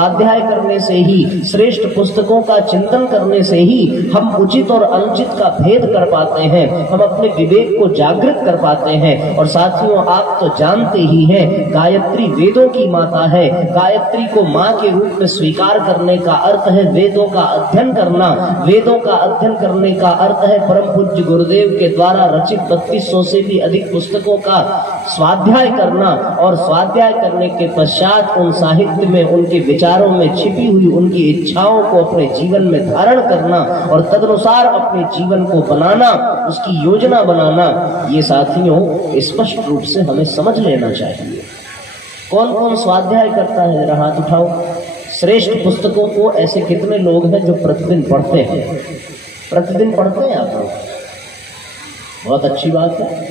स्वाध्याय करने से ही, श्रेष्ठ पुस्तकों का चिंतन करने से ही हम उचित और अनुचित का भेद कर पाते हैं, हम अपने विवेक को जागृत कर पाते हैं। और साथियों, आप तो जानते ही हैं, गायत्री वेदों की माता है। गायत्री को माँ के रूप में स्वीकार करने का अर्थ है वेदों का अध्ययन करना। वेदों का अध्ययन करने का अर्थ है परम पूज्य गुरुदेव के द्वारा रचित 3200 से भी अधिक पुस्तकों का स्वाध्याय करना, और स्वाध्याय करने के पश्चात उन साहित्य में, उनके विचारों में छिपी हुई उनकी इच्छाओं को अपने जीवन में धारण करना और तदनुसार अपने जीवन को बनाना, उसकी योजना बनाना। ये साथियों स्पष्ट रूप से हमें समझ लेना चाहिए। कौन कौन स्वाध्याय करता है, जरा हाथ उठाओ। श्रेष्ठ पुस्तकों को ऐसे कितने लोग हैं जो प्रतिदिन पढ़ते हैं? प्रतिदिन पढ़ते हैं आप लोग? बहुत अच्छी बात है,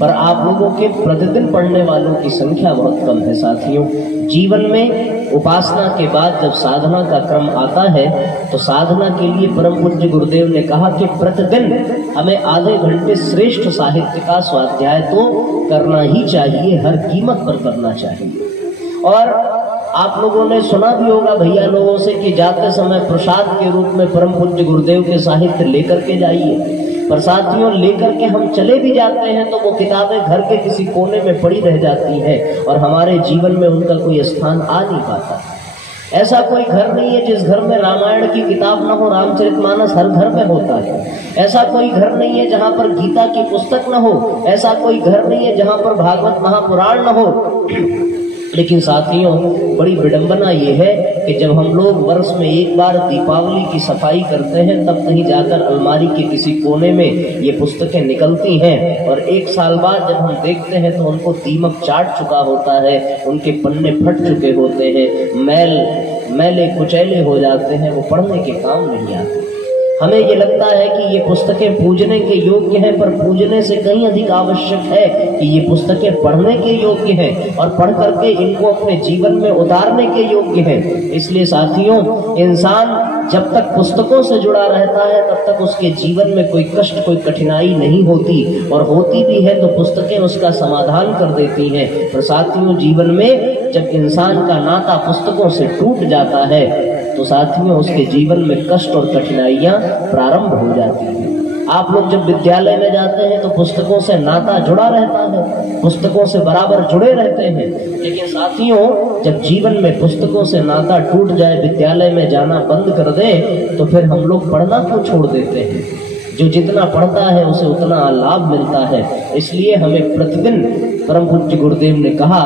पर आप लोगों के प्रतिदिन पढ़ने वालों की संख्या बहुत कम है। साथियों, जीवन में उपासना के बाद जब साधना का क्रम आता है तो साधना के लिए परम पूज्य गुरुदेव ने कहा कि प्रतिदिन हमें आधे घंटे श्रेष्ठ साहित्य का स्वाध्याय तो करना ही चाहिए, हर कीमत पर करना चाहिए। और आप लोगों ने सुना भी होगा भैया लोगों से कि जाते समय प्रसाद के रूप में परम पूज्य गुरुदेव के साहित्य लेकर के जाइए। पर साथियों, लेकर के हम चले भी जाते हैं तो वो किताबें घर के किसी कोने में पड़ी रह जाती हैं और हमारे जीवन में उनका कोई स्थान आ नहीं पाता। ऐसा कोई घर नहीं है जिस घर में रामायण की किताब न हो, रामचरितमानस हर घर में होता है। ऐसा कोई घर नहीं है जहां पर गीता की पुस्तक न हो, ऐसा कोई घर नहीं है जहां पर भागवत महापुराण न हो। लेकिन साथियों, बड़ी विडंबना ये है कि जब हम लोग वर्ष में एक बार दीपावली की सफाई करते हैं तब कहीं जाकर अलमारी के किसी कोने में ये पुस्तकें निकलती हैं, और एक साल बाद जब हम देखते हैं तो उनको दीमक चाट चुका होता है, उनके पन्ने फट चुके होते हैं, मैले कुचैले हो जाते हैं, वो पढ़ने के काम नहीं आते। हमें ये लगता है कि ये पुस्तकें पूजने के योग्य हैं, पर पूजने से कहीं अधिक आवश्यक है कि ये पुस्तकें पढ़ने के योग्य हैं और पढ़ करके इनको अपने जीवन में उतारने के योग्य हैं। इसलिए साथियों, इंसान जब तक पुस्तकों से जुड़ा रहता है तब तक उसके जीवन में कोई कष्ट, कोई कठिनाई नहीं होती, और होती भी है तो पुस्तकें उसका समाधान कर देती हैं। पर साथियों, जीवन में जब इंसान का नाता पुस्तकों से टूट जाता है तो साथियों उसके जीवन में कष्ट और कठिनाइयां प्रारंभ हो जाती हैं। आप लोग जब विद्यालय में जाते हैं तो पुस्तकों से नाता जुड़ा रहता है, पुस्तकों से बराबर जुड़े रहते हैं। लेकिन साथियों, जब जीवन में पुस्तकों से नाता टूट जाए, विद्यालय में जाना बंद कर दे, तो फिर हम लोग पढ़ना क्यों छोड़ देते हैं? जो जितना पढ़ता है उसे उतना लाभ मिलता है। इसलिए हमें प्रतिदिन परम पूज्य गुरुदेव ने कहा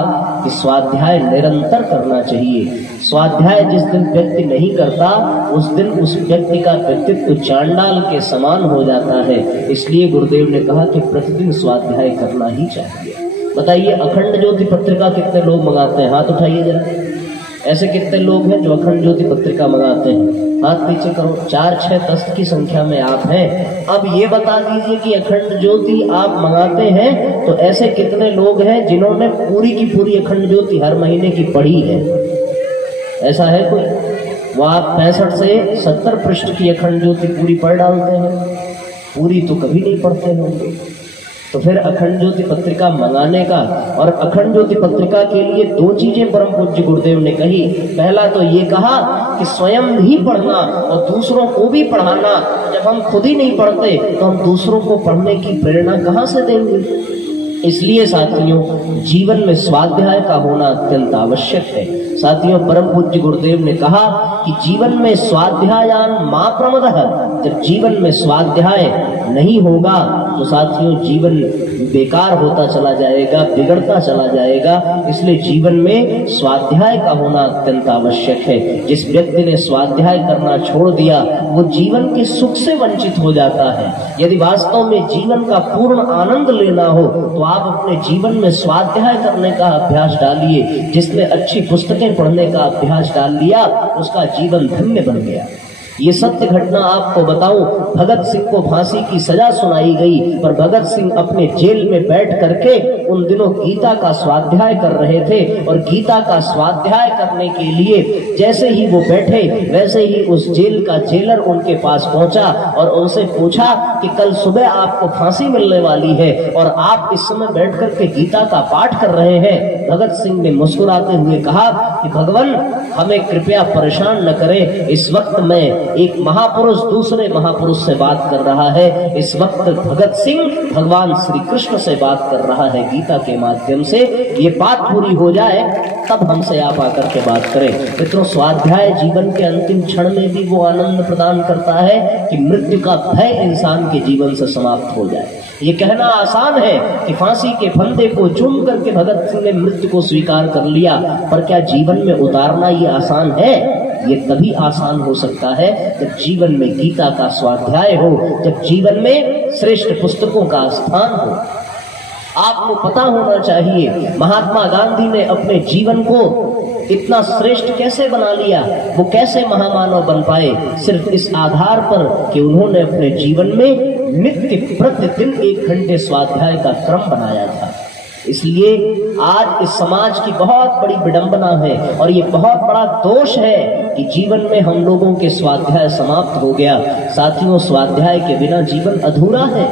कि स्वाध्याय निरंतर करना चाहिए। स्वाध्याय जिस दिन व्यक्ति नहीं करता उस दिन उस व्यक्ति का व्यक्तित्व चांडाल के समान हो जाता है। इसलिए गुरुदेव ने कहा कि प्रतिदिन स्वाध्याय करना ही चाहिए। बताइए, अखंड ज्योति पत्रिका कितने लोग मंगाते हैं? हाथ उठाइए जरा। ऐसे कितने लोग हैं जो अखंड ज्योति पत्रिका मंगाते हैं? हाथ नीचे करो। 4, 6, 10 की संख्या में आप हैं। अब ये बता दीजिए कि अखंड ज्योति आप मंगाते हैं तो ऐसे कितने लोग हैं जिन्होंने पूरी की पूरी अखंड ज्योति हर महीने की पढ़ी है? ऐसा है कोई? वो आप 65 से 70 पृष्ठ की अखंड ज्योति पूरी पढ़ डालते हैं, पूरी तो कभी नहीं पढ़ते होंगे। तो फिर अखंड ज्योति पत्रिका मंगाने का, और अखंड ज्योति पत्रिका के लिए 2 चीजें परम पूज्य गुरुदेव ने कही। पहला तो ये कहा कि स्वयं भी पढ़ना और दूसरों को भी पढ़ाना। जब हम खुद ही नहीं पढ़ते तो हम दूसरों को पढ़ने की प्रेरणा कहाँ से देंगे? इसलिए साथियों, जीवन में स्वाध्याय का होना अत्यंत आवश्यक है। साथियों, परम पूज्य गुरुदेव ने कहा कि जीवन में स्वाध्यायान मा प्रमदः। जब जीवन में स्वाध्याय नहीं होगा तो साथियों जीवन बेकार होता चला जाएगा, बिगड़ता चला जाएगा। इसलिए जीवन में स्वाध्याय का होना अत्यंत आवश्यक है। जिस व्यक्ति ने स्वाध्याय करना छोड़ दिया वो जीवन के सुख से वंचित हो जाता है। यदि वास्तव में जीवन का पूर्ण आनंद लेना हो तो आप अपने जीवन में स्वाध्याय करने का अभ्यास डालिए। जिसने अच्छी पुस्तकें पढ़ने का अभ्यास डाल लिया उसका जीवन धन्य बन गया। ये सत्य घटना आपको बताऊं, भगत सिंह को फांसी की सजा सुनाई गई, पर भगत सिंह अपने जेल में बैठ करके उन दिनों गीता का स्वाध्याय कर रहे थे, और गीता का स्वाध्याय करने के लिए जैसे ही वो बैठे वैसे ही उस जेल का जेलर उनके पास पहुंचा और उनसे पूछा कि कल सुबह आपको फांसी मिलने वाली है और आप इस समय बैठ करके गीता का पाठ कर रहे हैं। भगत सिंह ने मुस्कुराते हुए कहा कि भगवान हमें कृपया परेशान न करें, इस वक्त मैं एक महापुरुष दूसरे महापुरुष से बात कर रहा है, इस वक्त भगत सिंह भगवान श्री कृष्ण से बात कर रहा है गीता के माध्यम से। ये बात पूरी हो जाए तब हमसे आप आकर के बात करें। मित्रों, स्वाध्याय जीवन के अंतिम क्षण में भी वो आनंद प्रदान करता है कि मृत्यु का भय इंसान के जीवन से समाप्त हो जाए। ये कहना आसान है कि फांसी के फंदे को चूम करके भगत सिंह ने मृत्यु को स्वीकार कर लिया, पर क्या जीवन में उतारना ये आसान है? ये तभी आसान हो सकता है जब जीवन में गीता का स्वाध्याय हो, जब जीवन में श्रेष्ठ पुस्तकों का स्थान हो। आपको पता होना चाहिए महात्मा गांधी ने अपने जीवन को इतना श्रेष्ठ कैसे बना लिया, वो कैसे महामानव बन पाए, सिर्फ इस आधार पर कि उन्होंने अपने जीवन में नित्य प्रतिदिन 1 घंटे स्वाध्याय का क्रम बनाया था। इसलिए आज इस समाज की बहुत बड़ी विडंबना है और ये बहुत बड़ा दोष है कि जीवन में हम लोगों के स्वाध्याय समाप्त हो गया। साथियों, स्वाध्याय के बिना जीवन अधूरा है।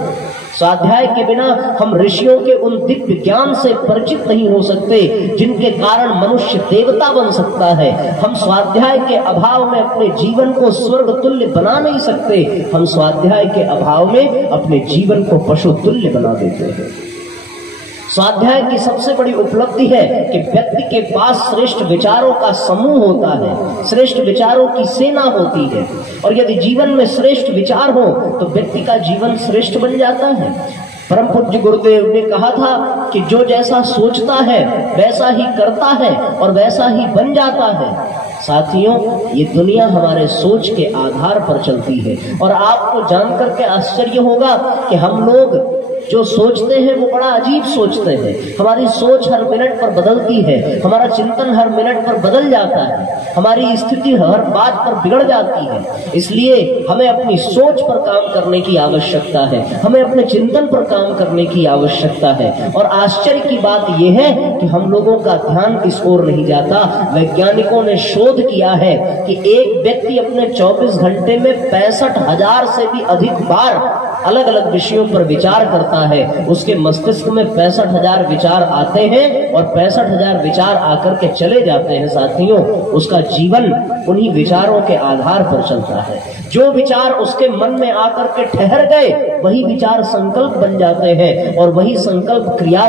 स्वाध्याय के बिना हम ऋषियों के उन दिव्य ज्ञान से परिचित नहीं हो सकते जिनके कारण मनुष्य देवता बन सकता है। हम स्वाध्याय के अभाव में अपने जीवन को स्वर्ग तुल्य बना नहीं सकते। हम स्वाध्याय के अभाव में अपने जीवन को पशु तुल्य बना देते हैं। स्वाध्याय की सबसे बड़ी उपलब्धि है कि व्यक्ति के पास श्रेष्ठ विचारों का समूह होता है, श्रेष्ठ विचारों की सेना होती है। और यदि जीवन में श्रेष्ठ विचार हो तो व्यक्ति का जीवन श्रेष्ठ बन जाता है। परम पूज्य गुरुदेव ने कहा था कि जो जैसा सोचता है वैसा ही करता है और वैसा ही बन जाता है। साथियों, ये दुनिया हमारे सोच के आधार पर चलती है और आपको जानकर के आश्चर्य होगा कि हम लोग जो सोचते हैं वो बड़ा अजीब सोचते हैं। हमारी सोच हर मिनट पर बदलती है, हमारा चिंतन हर मिनट पर बदल जाता है, हमारी स्थिति हर बात पर बिगड़ जाती है। इसलिए हमें अपनी सोच पर काम करने की आवश्यकता है, हमें अपने चिंतन पर काम करने की आवश्यकता है। और आश्चर्य की बात यह है कि हम लोगों का ध्यान इस ओर नहीं जाता। वैज्ञानिकों ने शोध किया है कि एक व्यक्ति अपने 24 घंटे में 65,000 से भी अधिक बार अलग अलग विषयों पर विचार करता है। उसके मस्तिष्क में 65,000 विचार आते हैं और 65,000 विचार आकर के चले जाते हैं। साथियों, उसका जीवन उन्हीं विचारों के आधार पर चलता है। जो विचार उसके मन में आकर के ठहर गए वही विचार संकल्प बन जाते हैं और वही संकल्प क्रिया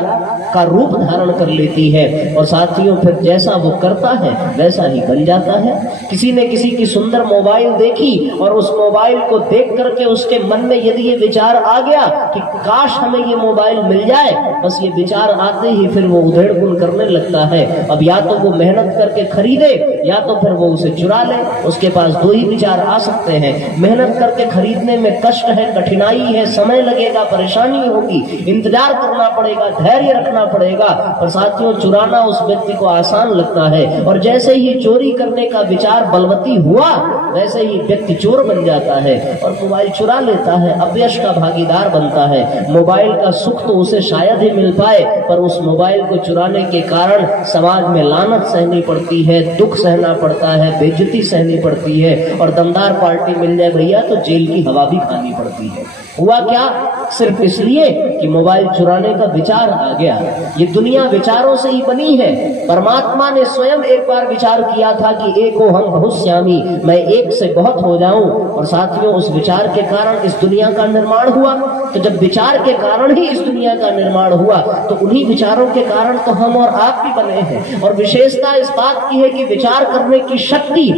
का रूप धारण कर लेती है। और साथियों, फिर जैसा वो करता है वैसा ही बन जाता है। किसी ने किसी की सुंदर मोबाइल देखी और उस मोबाइल को देख करके उसके मन में यदि ये विचार आ गया कि काश हमें ये मोबाइल मिल जाए, बस ये विचार आते ही फिर वो उधेड़ गुण करने लगता है। अब या तो वो मेहनत करके खरीदे या तो फिर वो उसे चुरा ले। उसके पास 2 ही विचार आ सकते हैं। मेहनत करके खरीदने में कष्ट है, कठिनाई है, समय लगेगा, परेशानी होगी, इंतजार करना पड़ेगा, धैर्य रखना पड़ेगा। पर साथियों, चुराना उस व्यक्ति को आसान लगता है और जैसे ही चोरी करने का विचार बलवती हुआ वैसे ही व्यक्ति चोर बन जाता है और मोबाइल चुरा लेता है, अपयश का भागीदार बनता है। मोबाइल का सुख तो उसे शायद ही मिल पाए, पर उस मोबाइल को चुराने के कारण समाज में लानत सहनी पड़ती है, दुख सहना पड़ता है, बेइज्जती सहनी पड़ती है और दमदार पार्टी मिल जाए भैया तो जेल की हवा भी खानी पड़ती है। हुआ क्या? सिर्फ इसलिए कि मोबाइल चुराने का विचार आ गया। ये दुनिया विचारों से ही बनी है। परमात्मा ने स्वयं एक बार विचार किया था कि एक हो हम बहुत श्यामी, मैं एक से बहुत हो जाऊं। और साथियों, उस विचार के कारण इस दुनिया का निर्माण हुआ। तो जब विचार के कारण ही इस दुनिया का निर्माण हुआ तो उन्हीं विचारों के कारण तो हम और आप भी बने हैं। और विशेषता इस बात की है कि विचार करने की शक्ति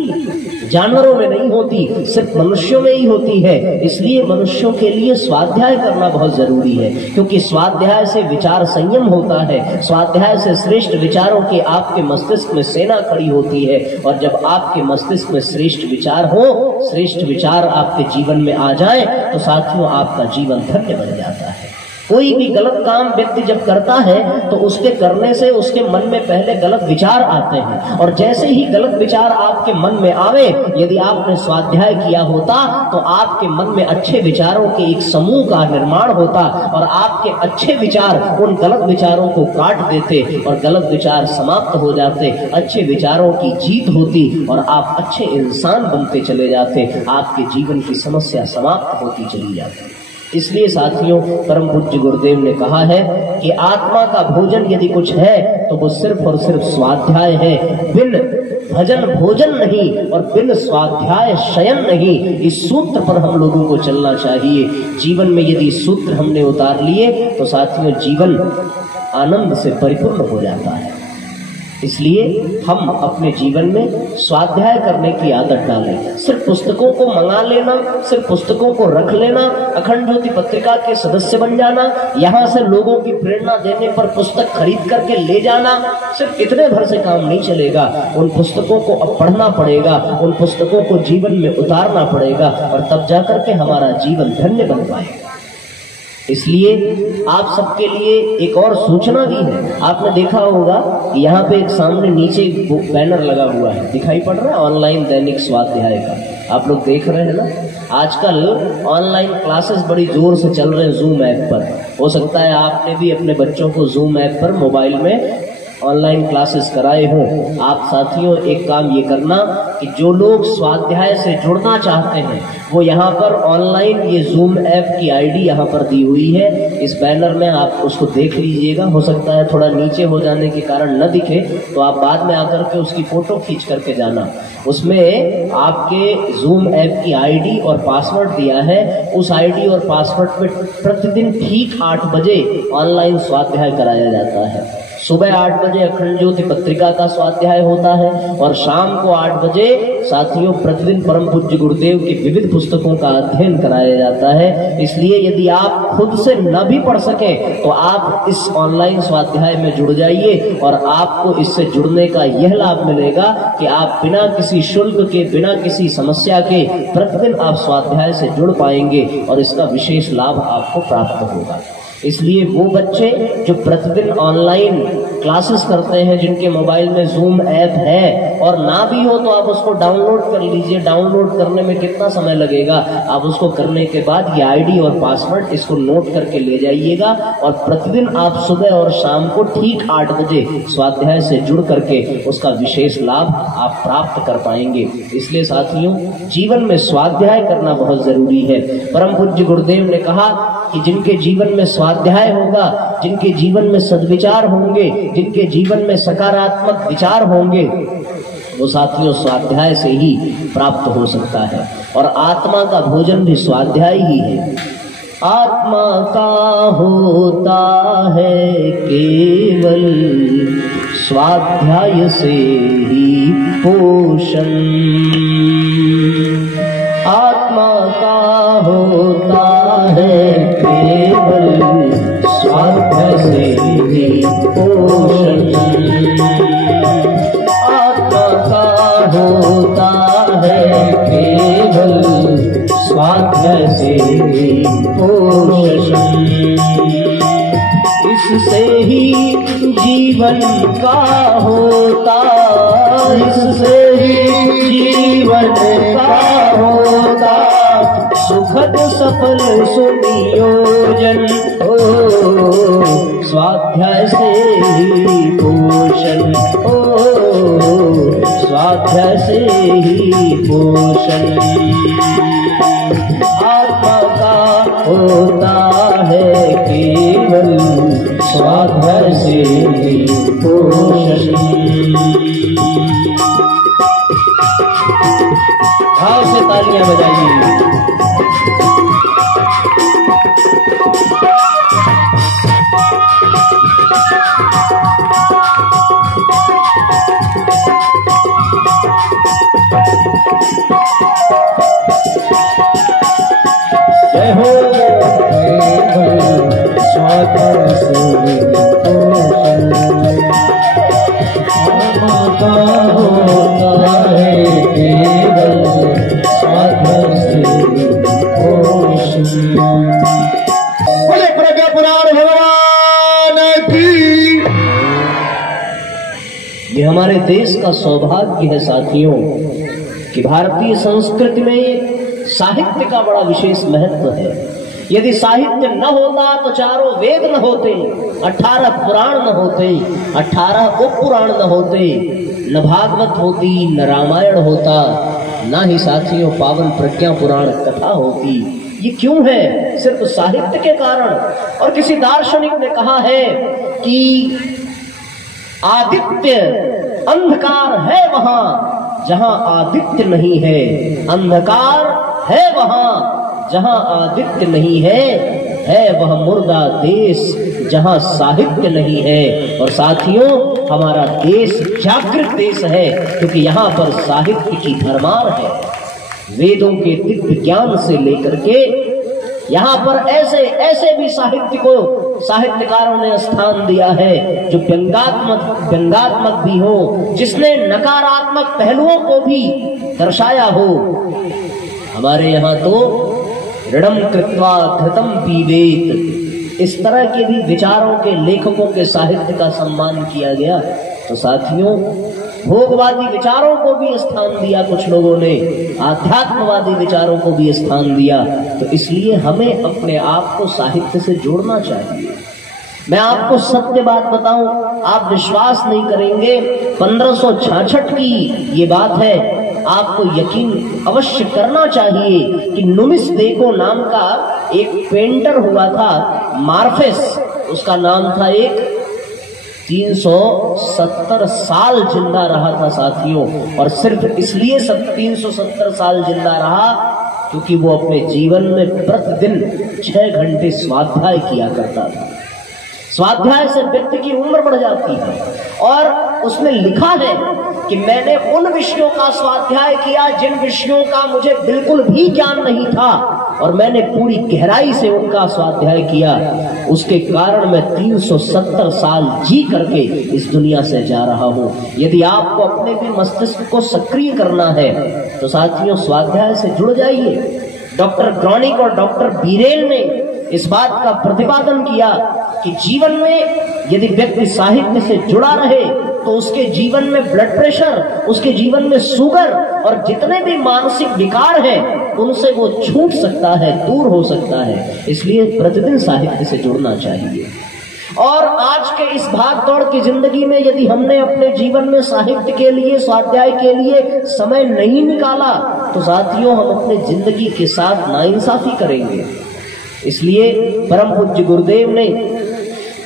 जानवरों में नहीं होती, सिर्फ मनुष्यों में ही होती है। इसलिए मनुष्यों के लिए स्वाध्याय करना बहुत जरूरी है, क्योंकि स्वाध्याय से विचार संयम होता है। स्वाध्याय से श्रेष्ठ विचारों के आपके मस्तिष्क में सेना खड़ी होती है। और जब आपके मस्तिष्क में श्रेष्ठ विचार हो, श्रेष्ठ विचार आपके जीवन में आ जाए तो साथियों, आपका जीवन धन्य बन जाता है। कोई भी गलत काम व्यक्ति जब करता है तो उसके करने से उसके मन में पहले गलत विचार आते हैं और जैसे ही गलत विचार आपके मन में आवे, यदि आपने स्वाध्याय किया होता तो आपके मन में अच्छे विचारों के एक समूह का निर्माण होता और आपके अच्छे विचार उन गलत विचारों को काट देते और गलत विचार समाप्त हो जाते। अच्छे विचारों की जीत होती और आप अच्छे इंसान बनते चले जाते। आपके जीवन की समस्या समाप्त होती चली जाती। इसलिए साथियों, परम पूज्य गुरुदेव ने कहा है कि आत्मा का भोजन यदि कुछ है तो वो सिर्फ और सिर्फ स्वाध्याय है। बिन भजन भोजन नहीं और बिन स्वाध्याय शयन नहीं। इस सूत्र पर हम लोगों को चलना चाहिए। जीवन में यदि सूत्र हमने उतार लिए तो साथियों जीवन आनंद से परिपूर्ण हो जाता है। इसलिए हम अपने जीवन में स्वाध्याय करने की आदत डालें। सिर्फ पुस्तकों को मंगा लेना, सिर्फ पुस्तकों को रख लेना, अखंड ज्योति पत्रिका के सदस्य बन जाना, यहाँ से लोगों की प्रेरणा देने पर पुस्तक खरीद करके ले जाना, सिर्फ इतने भर से काम नहीं चलेगा। उन पुस्तकों को अब पढ़ना पड़ेगा, उन पुस्तकों को जीवन में उतारना पड़ेगा और तब जाकर के हमारा जीवन धन्य बन पाएगा। इसलिए आप सबके लिए एक और सूचना भी है। आपने देखा होगा यहाँ पे एक सामने नीचे बैनर लगा हुआ है, दिखाई पड़ रहा है, ऑनलाइन दैनिक स्वाध्याय का। आप लोग देख रहे हैं ना, आजकल ऑनलाइन क्लासेस बड़ी जोर से चल रहे हैं जूम ऐप पर। हो सकता है आपने भी अपने बच्चों को जूम ऐप पर मोबाइल में ऑनलाइन क्लासेस कराए हों। आप साथियों एक काम ये करना कि जो लोग स्वाध्याय से जुड़ना चाहते हैं वो यहाँ पर ऑनलाइन ये जूम ऐप की आईडी यहाँ पर दी हुई है, इस बैनर में आप उसको देख लीजिएगा। हो सकता है थोड़ा नीचे हो जाने के कारण न दिखे तो आप बाद में आकर के उसकी फोटो खींच करके जाना। उसमें आपके जूम ऐप की आईडी और पासवर्ड दिया है। उस आईडी और पासवर्ड पे प्रतिदिन ठीक 8 बजे ऑनलाइन स्वाध्याय कराया जाता है। सुबह 8 बजे अखंड ज्योति पत्रिका का स्वाध्याय होता है और शाम को 8 बजे साथियों प्रतिदिन परम पूज्य गुरुदेव की विविध पुस्तकों का अध्ययन कराया जाता है। इसलिए यदि आप खुद से न भी पढ़ सके तो आप इस ऑनलाइन स्वाध्याय में जुड़ जाइए और आपको इससे जुड़ने का यह लाभ मिलेगा कि आप बिना किसी शुल्क के, बिना किसी समस्या के प्रतिदिन आप स्वाध्याय से जुड़ पाएंगे और इसका विशेष लाभ आपको प्राप्त होगा। इसलिए वो बच्चे जो प्रतिदिन ऑनलाइन क्लासेस करते हैं, जिनके मोबाइल में जूम ऐप है और ना भी हो तो आप उसको डाउनलोड कर लीजिए। डाउनलोड करने में कितना समय लगेगा, आप उसको करने के बाद ये आईडी और पासवर्ड इसको नोट करके ले जाइएगा और प्रतिदिन आप सुबह और शाम को ठीक 8 बजे स्वाध्याय से जुड़ करके उसका विशेष लाभ आप प्राप्त कर पाएंगे। इसलिए साथियों जीवन में स्वाध्याय करना बहुत जरूरी है। परम पूज्य गुरुदेव ने कहा कि जिनके जीवन में स्वाध्याय होगा, जिनके जीवन में सद्विचार होंगे, जिनके जीवन में सकारात्मक विचार होंगे, वो साथियों स्वाध्याय से ही प्राप्त हो सकता है। और आत्मा का भोजन भी स्वाध्याय ही है। आत्मा का होता है केवल स्वाध्याय से ही पोषण। आत्मा का होता है केवल स्वाध्याय से ही पोषण। आत्मा का होता है केवल स्वाध्याय से ही पोषण। इससे ही जीवन का होता, इससे ही जीवन का होता सुखद सफल सुनियोजन। ओ स्वाध्याय से ही पोषण, ओ स्वाध्याय से ही पोषण। आत्मा का होता है केवल स्वाध्याय से ही पोषण। भाव से तालियां बजाइए। जय हो स्वाध्याय से पोषण। आत्मा का होता है केवल स्वाध्याय से पोषण। बोले प्रज्ञा पुराण भगवान की। ये हमारे देश का सौभाग्य है साथियों कि भारतीय संस्कृति में साहित्य का बड़ा विशेष महत्व है। यदि साहित्य न होता तो चारों वेद न होते, 18 पुराण न होते, 18 उपपुराण न होते, न भागवत होती, न रामायण होता, न ही साथियों पावन प्रज्ञा पुराण कथा होती। ये क्यों है? सिर्फ साहित्य के कारण। और किसी दार्शनिक ने कहा है कि आदित्य अंधकार है वहां जहां आदित्य नहीं है, अंधकार है वहां जहां आदित्य नहीं है वह मुर्दा देश जहां साहित्य नहीं है। और साथियों, हमारा देश जागृत देश है क्योंकि यहाँ पर साहित्य की भरमार है। वेदों के दिव्य ज्ञान से लेकर के यहाँ पर ऐसे ऐसे भी साहित्य को साहित्यकारों ने स्थान दिया है जो व्यंगात्मक भी हो, जिसने नकारात्मक पहलुओं को भी दर्शाया हो। हमारे यहाँ तो ऋणम कृत्वा घृतम पीबेत, इस तरह के भी विचारों के लेखकों के साहित्य का सम्मान किया गया। तो साथियों, भोगवादी विचारों को भी स्थान दिया कुछ लोगों ने, आध्यात्मवादी विचारों को भी स्थान दिया। तो इसलिए हमें अपने आप को साहित्य से जोड़ना चाहिए। मैं आपको सत्य बात बताऊं, आप विश्वास नहीं करेंगे, 1566 की ये बात है। आपको यकीन अवश्य करना चाहिए कि नुमिस देखो नाम का एक पेंटर हुआ था, मार्फेस उसका नाम था। एक 370 साल जिंदा रहा था साथियों, और सिर्फ इसलिए सब 370 साल जिंदा रहा क्योंकि वो अपने जीवन में प्रतिदिन 6 घंटे स्वाध्याय किया करता था। स्वाध्याय से व्यक्ति की उम्र बढ़ जाती है। और उसने लिखा है कि मैंने उन विषयों का स्वाध्याय किया जिन विषयों का मुझे बिल्कुल भी ज्ञान नहीं था, और मैंने पूरी गहराई से उनका स्वाध्याय किया। उसके कारण मैं 370 साल जी करके इस दुनिया से जा रहा हूं। यदि आपको अपने भी मस्तिष्क को सक्रिय करना है तो साथियों, स्वाध्याय से जुड़ जाइए। डॉक्टर ग्रॉनिक और डॉक्टर बीरेल ने इस बात का प्रतिपादन किया कि जीवन में यदि व्यक्ति साहित्य से जुड़ा रहे तो उसके जीवन में ब्लड प्रेशर, उसके जीवन में शुगर और जितने भी मानसिक विकार हैं उनसे वो छूट सकता है, दूर हो सकता है। इसलिए प्रतिदिन साहित्य से जुड़ना चाहिए। और आज के इस भाग दौड़ की जिंदगी में यदि हमने अपने जीवन में साहित्य के लिए, स्वाध्याय के लिए समय नहीं निकाला तो साथियों, हम अपने जिंदगी के साथ नाइंसाफी करेंगे। इसलिए परम पूज्य गुरुदेव ने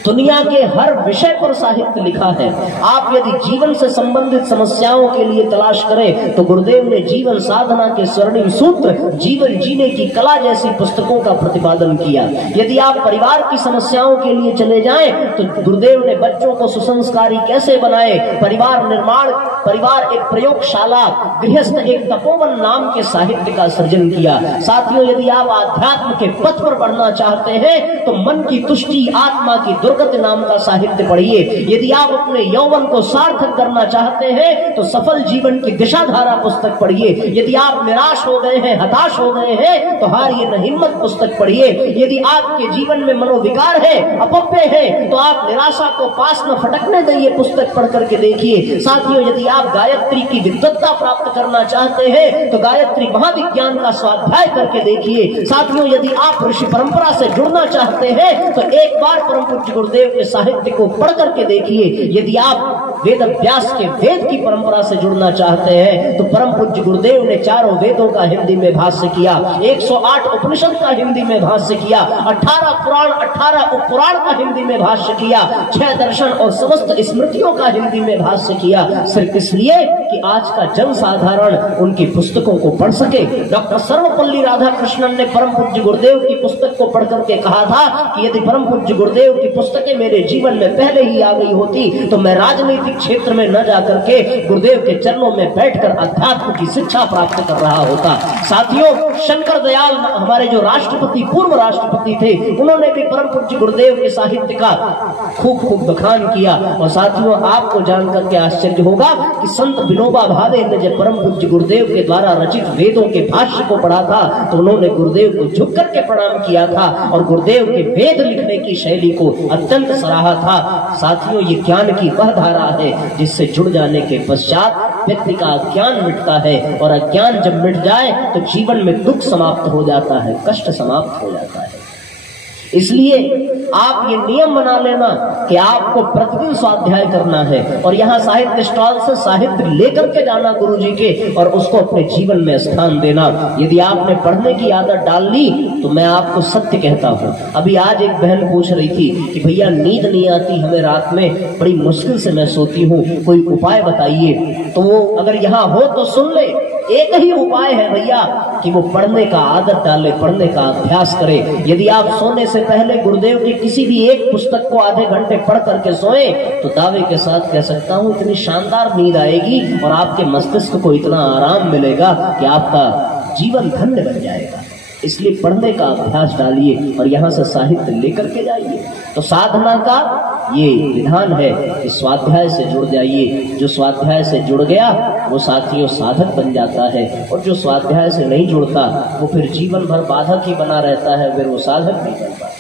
दुनिया के हर विषय पर साहित्य लिखा है। आप यदि जीवन से संबंधित समस्याओं के लिए तलाश करें तो गुरुदेव ने जीवन साधना के स्वर्णिम सूत्र, जीवन जीने की कला जैसी पुस्तकों का प्रतिपादन किया। यदि आप परिवार की समस्याओं के लिए चले जाएं तो गुरुदेव ने बच्चों को सुसंस्कारी कैसे बनाए, परिवार निर्माण, परिवार एक प्रयोगशाला, गृहस्थ एक तपोवन नाम के साहित्य का सृजन किया। साथियों, यदि आप आध्यात्म के पथ पर बढ़ना चाहते हैं तो मन की तुष्टि, आत्मा की दुर्गति नाम का साहित्य पढ़िए। यदि आप अपने यौवन को सार्थक करना चाहते हैं तो सफल जीवन की दिशाधारा पुस्तक पढ़िए। यदि आप निराश हो गए हैं, हताश हो गए हैं तो हारिए न हिम्मत पुस्तक पढ़िए। यदि आपके जीवन में मनोविकार है, अपव्यय है, तो आप निराशा को पास न फटकने दें, पुस्तक पढ़ करके देखिए। साथियों, यदि आप गायत्री की विद्वत्ता प्राप्त करना चाहते हैं तो गायत्री महाविज्ञान का स्वाध्याय करके देखिए। साथियों, यदि आप ऋषि परंपरा से जुड़ना चाहते हैं तो एक बार परम पूज्य गुरुदेव के साहित्य को पढ़ करके देखिए। यदि आप वेद व्यास के वेद की परंपरा से जुड़ना चाहते हैं तो परम पूज्य गुरुदेव ने 4 वेदों का हिंदी में भाष्य किया, 108 उपनिषद का हिंदी में भाष्य किया, 18 पुराण, 18 उपपुराण का हिंदी में भाष्य किया, 6 दर्शन और समस्त स्मृतियों का हिंदी में भाष्य किया, सिर्फ इसलिए कि आज का जन साधारण उनकी पुस्तकों को पढ़ सके। डॉक्टर सर्वपल्ली राधाकृष्णन ने परम पूज्य गुरुदेव की पुस्तक को पढ़ करके कहा था कि यदि परम पूज्य गुरुदेव की पुस्तकें मेरे जीवन में पहले ही आ गई होती तो मैं राजनीतिक क्षेत्र में न जाकर के गुरुदेव के चरणों में बैठकर अध्यात्म की शिक्षा प्राप्त कर रहा होता। साथियों, शंकर दयाल हमारे जो राष्ट्रपति, पूर्व राष्ट्रपति थे, उन्होंने भी परम पूज्य गुरुदेव के साहित्य का खूब बखान किया। और साथियों, आपको जानकर के आश्चर्य होगा कि संत विनोबा भावे ने जब परम पूज्य गुरुदेव के द्वारा रचित वेदों के भाष्य को पढ़ा था तो उन्होंने गुरुदेव को झुक करके प्रणाम किया था और गुरुदेव के वेद लिखने की शैली को अत्यंत सराहा था। साथियों, ये ज्ञान की वह धारा है जिससे जुड़ जाने के पश्चात व्यक्ति का अज्ञान मिटता है, और अज्ञान जब मिट जाए तो जीवन में दुख समाप्त हो जाता है, कष्ट समाप्त हो जाता है। इसलिए आप ये नियम बना लेना कि आपको प्रतिदिन स्वाध्याय करना है और यहाँ साहित्य स्टॉल से साहित्य लेकर के जाना गुरुजी के और उसको अपने जीवन में स्थान देना। यदि आपने पढ़ने की आदत डाल ली तो मैं आपको सत्य कहता हूँ। अभी आज एक बहन पूछ रही थी कि भैया नींद नहीं आती हमें, रात में बड़ी मुश्किल से मैं सोती हूँ, कोई उपाय बताइए। तो वो अगर यहाँ हो तो सुन ले, एक ही उपाय है भैया कि वो पढ़ने का आदत डाले, पढ़ने का अभ्यास करे। यदि आप सोने से पहले गुरुदेव की किसी भी एक पुस्तक को आधे घंटे पढ़ करके सोए तो दावे के साथ कह सकता हूँ इतनी शानदार नींद आएगी और आपके मस्तिष्क को इतना आराम मिलेगा कि आपका जीवन धन्य बन जाएगा। इसलिए पढ़ने का अभ्यास डालिए और यहाँ से साहित्य लेकर के जाइए। तो साधना का ये विधान है कि स्वाध्याय से जुड़ जाइए। जो स्वाध्याय से जुड़ गया वो साथियों साधक बन जाता है और जो स्वाध्याय से नहीं जुड़ता वो फिर जीवन भर बाधक ही बना रहता है, फिर वो साधक नहीं बन पाता।